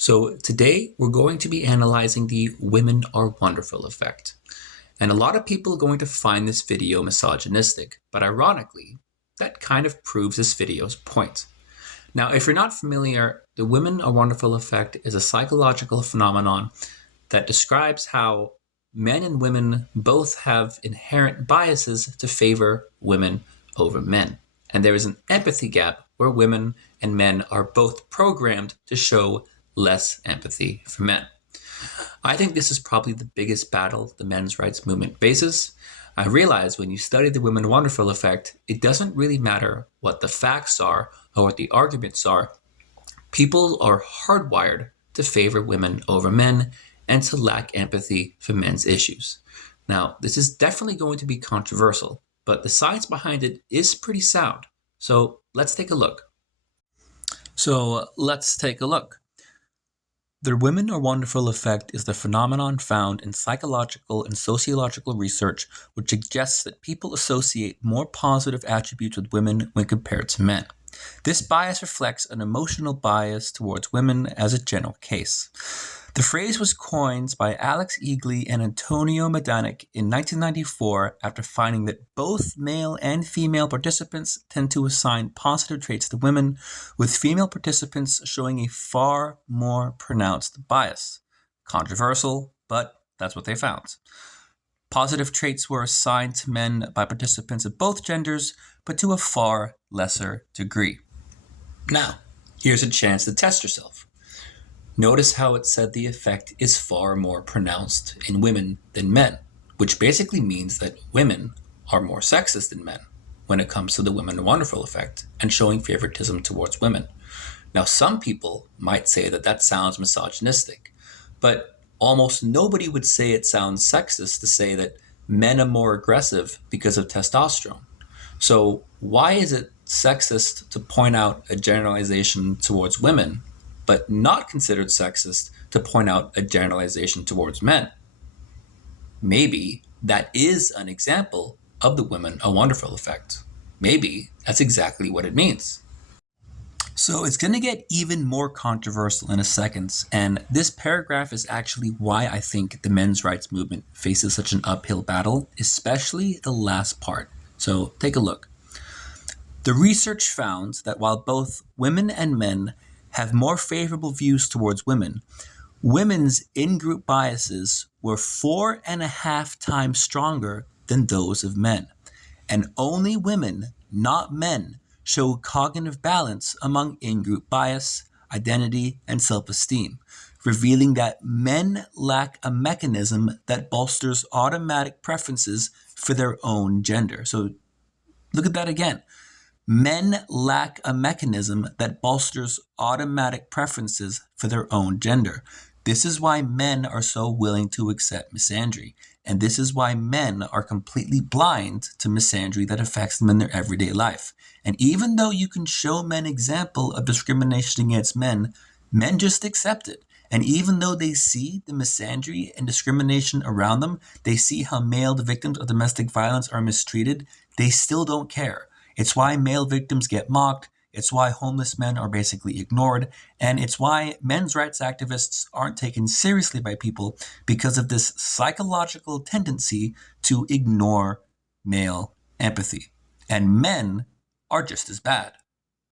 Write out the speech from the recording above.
So today we're going to be analyzing the women are wonderful effect. And a lot of people are going to find this video misogynistic, but ironically, that kind of proves this video's point. Now, if you're not familiar, the women are wonderful effect is a psychological phenomenon that describes how men and women both have inherent biases to favor women over men. And there is an empathy gap where women and men are both programmed to show less empathy for men. I think this is probably the biggest battle the men's rights movement faces. I realize when you study the women wonderful effect, it doesn't really matter what the facts are or what the arguments are. People are hardwired to favor women over men and to lack empathy for men's issues. Now, this is definitely going to be controversial, but the science behind it is pretty sound. So let's take a look. The women are wonderful effect is the phenomenon found in psychological and sociological research which suggests that people associate more positive attributes with women when compared to men. This bias reflects an emotional bias towards women as a general case. The phrase was coined by Alex Eagley and Antonio Medanic in 1994 after finding that both male and female participants tend to assign positive traits to women, with female participants showing a far more pronounced bias. Controversial, but that's what they found. Positive traits were assigned to men by participants of both genders, but to a far lesser degree. Now, here's a chance to test yourself. Notice how it said the effect is far more pronounced in women than men, which basically means that women are more sexist than men when it comes to the women are wonderful effect and showing favoritism towards women. Now, some people might say that that sounds misogynistic, but almost nobody would say it sounds sexist to say that men are more aggressive because of testosterone. So why is it sexist to point out a generalization towards women, but not considered sexist to point out a generalization towards men? Maybe that is an example of the women are wonderful effect. Maybe that's exactly what it means. So it's going to get even more controversial in a second, and this paragraph is actually why I think the men's rights movement faces such an uphill battle, especially the last part. So take a look. The research found that while both women and men have more favorable views towards women, women's in-group biases were 4.5 times stronger than those of men. And only women, not men, show cognitive balance among in-group bias, identity, and self-esteem, revealing that men lack a mechanism that bolsters automatic preferences for their own gender. So look at that again. Men lack a mechanism that bolsters automatic preferences for their own gender. This is why men are so willing to accept misandry. And this is why men are completely blind to misandry that affects them in their everyday life. And even though you can show men example of discrimination against men, men just accept it. And even though they see the misandry and discrimination around them, they see how male victims of domestic violence are mistreated, they still don't care. It's why male victims get mocked. It's why homeless men are basically ignored. And it's why men's rights activists aren't taken seriously by people because of this psychological tendency to ignore male empathy. And men are just as bad.